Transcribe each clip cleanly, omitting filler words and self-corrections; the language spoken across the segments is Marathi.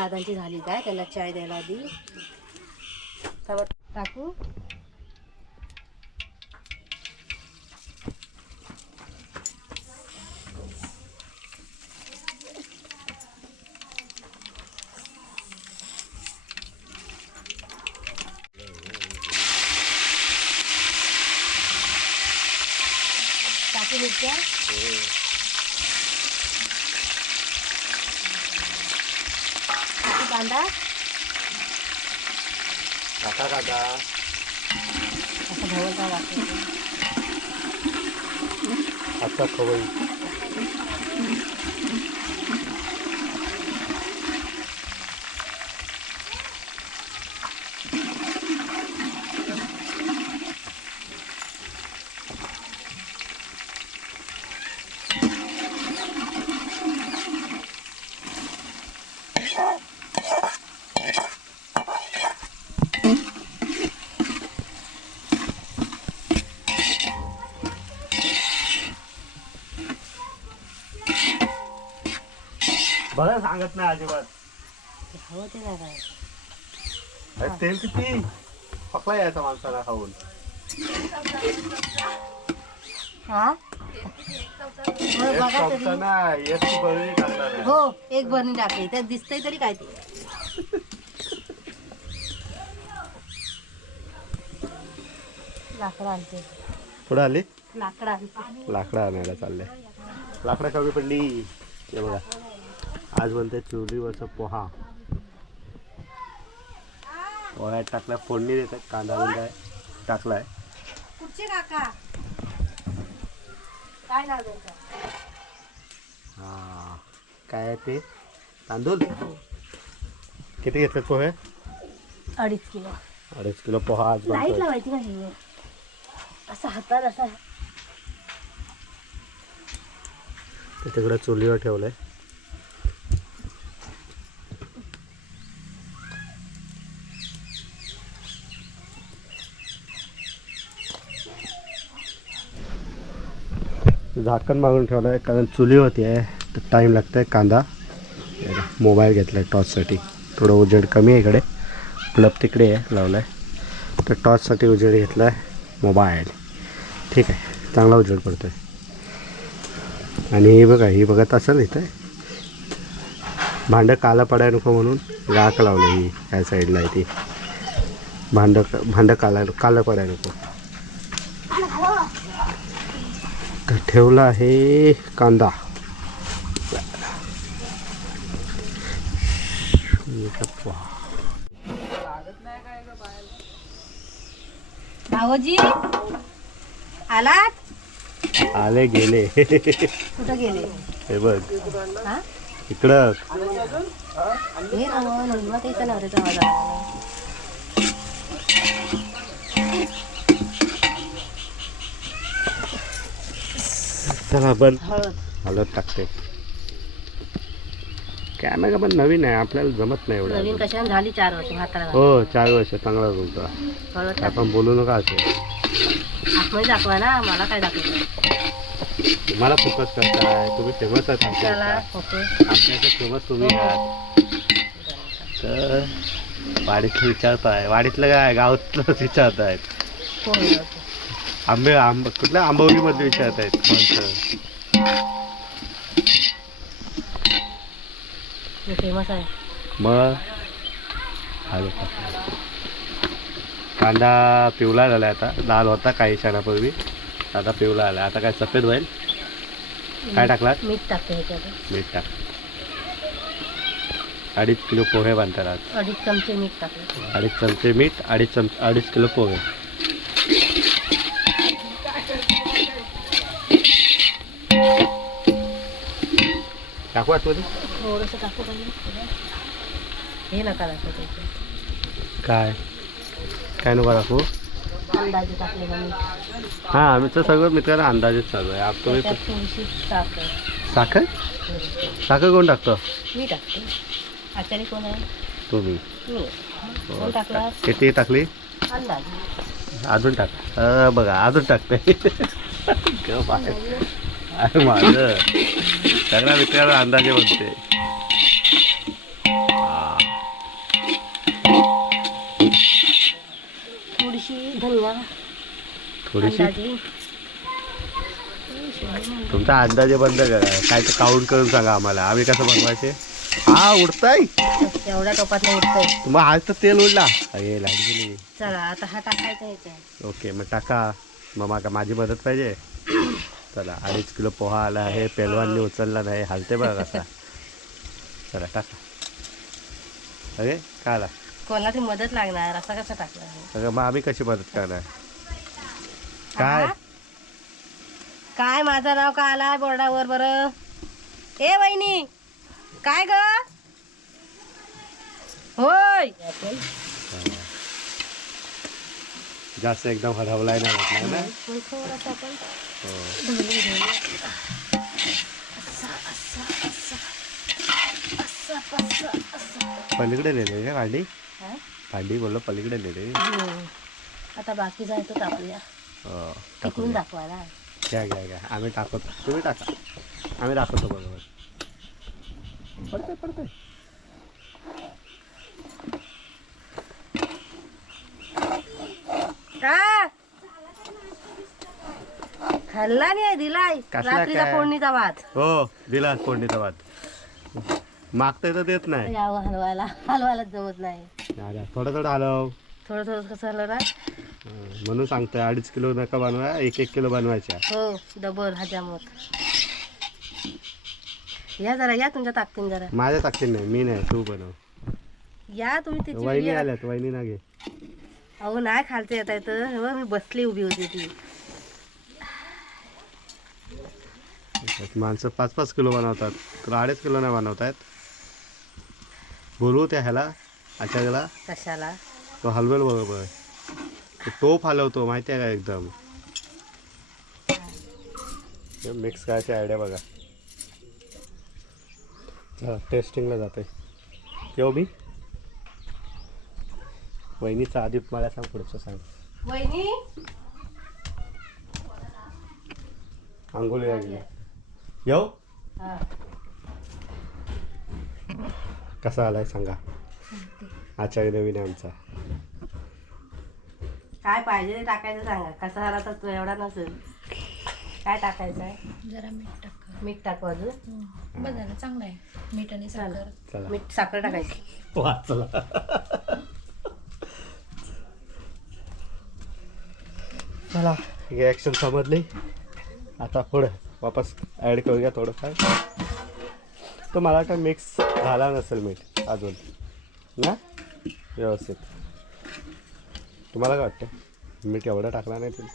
दादांची झाली काय त्याला चाय द्यायला आधी टाकू. टाकू मिरच्या. टाकू कांदा. काका काका असं भवलता वाटतं. आता खवई बघा सांगत नाही अजिबात. हवं ते नाही काय. अरे तेल किती पकला यायचा माणसाला खाऊन. हा एक बघा तरी. चमचा नाही, एक बरणी टाकणार आहे. हो एक भरणी टाकली त्यात दिसतंय तरी काय ते. लाकडं आणते. पुढे आली लाकडं आणते. लाकडं आणायला चाललंय. लाकडं कमी पडली. हे बघा आज म्हणते चुलीवरचा पोहा. पोह्यात टाकला फोडणी देतात. कांदा बिंदा टाकलाय. कुठचे काका काय नाव त्यांचं. हा काय आहे ते तांदूळ किती घेतलेत पोहे. 2.5 किलो. 2.5 किलो पोहा आज लाईट बनतोय. लावायची का हे असं हातात असा. ते तिकडे चुलीवर ठेवलंय. झाकण मागून ठेवलंय कारण चुलीवरती आहे तर टाईम लागतंय. कांदा मोबाईल घेतलाय टॉर्चसाठी. थोडं उजेड कमी आहे इकडे. प्लग तिकडे आहे लावलाय तर टॉर्चसाठी उजेड घेतलाय मोबाईल. ठीक आहे चांगला उजेड पडतोय. आणि ही बघत असेल इथं भांडं काला पडाय नको म्हणून राख लावली. ही ह्या साईडला आहे ती. भांडं काला पडाय नको तर ठेवला आहे कांदा. भाऊजी आलात. आले गेले. कुठं गेले. हे बघ हा इकडं. हे नव्हतं त्याचा नवऱ्याचा आवाज आला. चला बन हळद हळद टाकते. कॅमेरा पण नवीन आहे आपल्याला जमत नाही एवढं. नवीन कशाने झाली 4 वर्ष म्हातारा. हो 4 वर्ष चांगला बोलतो. हळद आपण बोलू नका असे. आतमध्ये दाखवा ना मला काय दाखवायचं. तुम्हाला फोकस करताय. तुम्ही फेमस आहात त्याला आमच्या आमच्याकडे फेमस तुम्ही आहात. तर वाडीतलं विचारताय. वाडीतलं काय गावातलं विचारतायत. कुठल्या आंबवलीमध्ये विचारतायत माणसं. फेमस आहे. मग कांदा पिवळा झाला. आता लाल होता काही क्षणापूर्वी. आता पिवळा आला. आता काय सफेद होईल. काय टाकलात. मीठ टाकते ह्याच्यात. मीठ टाक. 2.5 किलो पोहे बांधतात आज. 2.5 चमचे मीठ टाकले. 2.5 चमचे मीठ. 2.5 किलो पोहे. टाकू आतमध्ये. थोडंसं टाकू पाहिजे. हे नका टाकू त्याचे. काय काय नको टाकू. अंदाजे टाकले ना मीठ. हां आमचं सगळं मित्रांनो अंदाजेच चालू आहे. तुम्ही त्याच्यात थोडीशी टाकते. साखर. साखर कोण टाकतो. मी टाकते. आचारी कोण आहे. तुम्ही. मी. कोण टाकला. किती टाकली. अंदाजे. अजून टाक. बघा अजून टाकते. अरे माझं सगळ्या मित्रांना अंदाजे म्हणते. थोडीशी अंदाजे. तुमचा अंदाजे बंद करा, काय तर काउंट करून सांगा आम्हाला, आम्ही कसं बनवायचे. हा उडताय एवढ्या टोपात नाही उठतंय. मग आज तर तेल उडला. अरे लाईट गेली. चला आता हा टाकायचा ह्याच्यात. ओके मग टाका. मग का माझी मदत पाहिजे. चला 2.5 किलो पोहा आला आहे, पेलवांनी उचलला नाही, हालते बघा कसा. चला टाका. अरे काय आला. कोणाची मदत लागणार, असा कसा टाकला. अगं मग आम्ही कशी मदत करणार. काय काय माझं नाव का आलाय बोर्डावर बरं. ए वहिनी काय ग. होय जास्त एकदम हरवलाय नाही वाटलं ना. थोडासा पण पलीकडे नेले का भांडी. भांडी बोललो पलीकडे नेले. आता बाकी जाय तो टाकूया. तिकडून दाखवायला. घ्या घ्या घ्या आम्ही टाकतो, तुम्ही टाका, आम्ही दाखवतो बरोबर. पडतंय पडतंय. का खाल्ला नाही दिलाय कसला रात्रीचा काय? फोडणीचा भात. हो दिला फोडणीचा भात. मागतंय तर देत नाही. यावं हलवायला जमत नाही. थोडं थोडं हलव. थोडं थोडं कसं हलवणार. म्हणून सांगतोय 2.5 किलो नका बनवा, 1-1 किलो बनवायच्या. हो डबल हजामत. या जरा या तुमच्या ताकदीन जरा. माझ्या ताकदीन नाही, मी नाही, तू बनव. या तुम्ही तिची वहिनी video आल्यात, वहिनी ना घे. अहो नाही खालचं येता येतं. मी बसली उभी होती ती. माणसं 5-5 किलो बनवतात, तर 2.5 किलो नाही बनवतायत. बोलवू त्या ह्याला आचार्याला, कशाला. तो हलवेल बरोबर. तो टोप हलवतो माहिती आहे का एकदम. मिक्स करायची आयडिया बघा. चला टेस्टिंगला जाते. केव्हा मी वहिनीचा आधी मला सांग, पुढचं सांग. वहिनी आंघोळीला गेली. येऊ हा. कसा आलाय सांगा. आचार्य नवीन आहे आमचा. काय पाहिजे ते टाकायचं सांगा. कसा झाला तर तो एवढा नसेल. काय टाकायचं आहे. जरा मीठ टाक. मीठ टाकू अजून. बघायला चांगलं आहे. मीठ आणि साखर. चला मीठ साखर टाकायची. वाचला. चला हे ॲक्शन समजली. आता पुढं वापस ॲड करूया थोडंफार. तो मला वाटतं मिक्स झाला नसेल मीठ अजून ना व्यवस्थित. तुम्हाला काय वाटतं. मीठ एवढं टाकला नाही तुम्ही,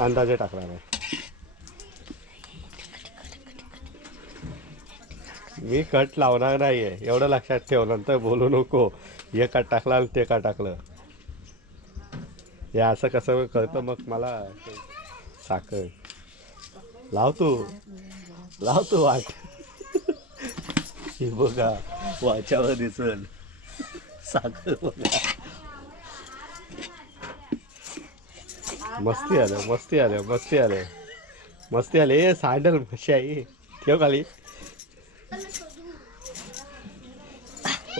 अंदाजे टाकला नाही. मी कट लावणार नाही आहे एवढं लक्षात ठेव. नंतर बोलू नको हे कट टाकला आणि ते का टाकलं. हे असं कसं कळतं मग मला. साखर लावतो वाट. हे बघा वाच्यावर दिसल. साखर बघा. मस्ती आले ए सांडल मशी आई. ठेव खाली.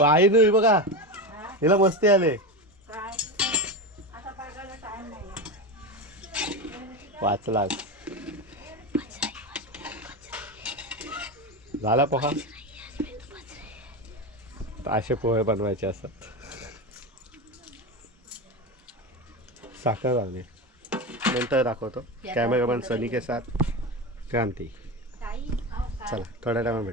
आई नाही बघा हिला मस्ती आले. वाचला झाला पोहा. असे पोहे बनवायचे असतात. साखर लागली. नंतर दाखवतो. कॅमेरामॅन सनी के साथ क्रांती. चला थोड्या टायमा भेट.